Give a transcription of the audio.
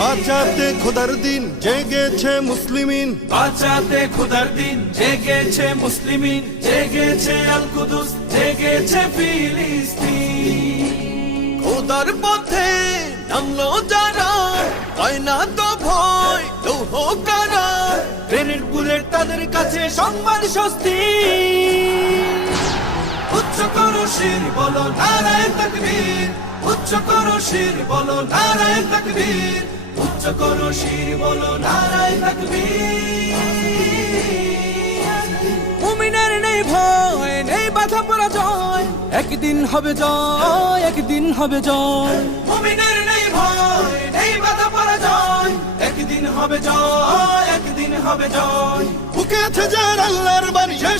বাঁচাতে খোদার দিন জেগেছে মুসলিমিন, বাঁচাতে খোদার দিন জেগেছে মুসলিমিন, জেগেছে আল কুদুস, জেগেছে ফিলিস্তিন। খোদার পথে নামলো যারা, হয় না তো ভয় লৌহ কারা, ট্রেনের বুলেট তাদের কাছে সম্মান স্বস্তি। উচ্চ করো শির বলো নারায়ে তাকবীর, উচ্চ করো শির বলো নারায়ে তাকবীর, উচ্চ করো শির বলো নারায়ে তাকবীর। মুমিনের নেই ভয়, নেই বাধা পরাজয়, একদিন হবে জয়, একদিন হবে জয়। মুমিনের নেই ভয়, নেই বাধা পরাজয়, একদিন হবে জয়, একদিন হবে জয়। বুকে আছে যার আল্লাহর বাণী শেষ